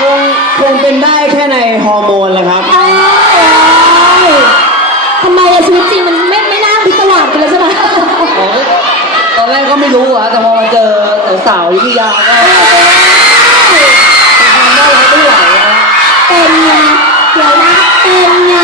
คงคงเป็นได้แค่ในฮอร์โมนแหละครับ เอ้ทำไมอะชีวิตจริงมันไม่ไม่น่าพิศวาสกัเลยใช่ไหมตอนแรกก็ไม่รู้อะแต่พอมาเจอสาวอยุธยาก็ทำน่เป็นไงเดี๋ยวนะเป็นไง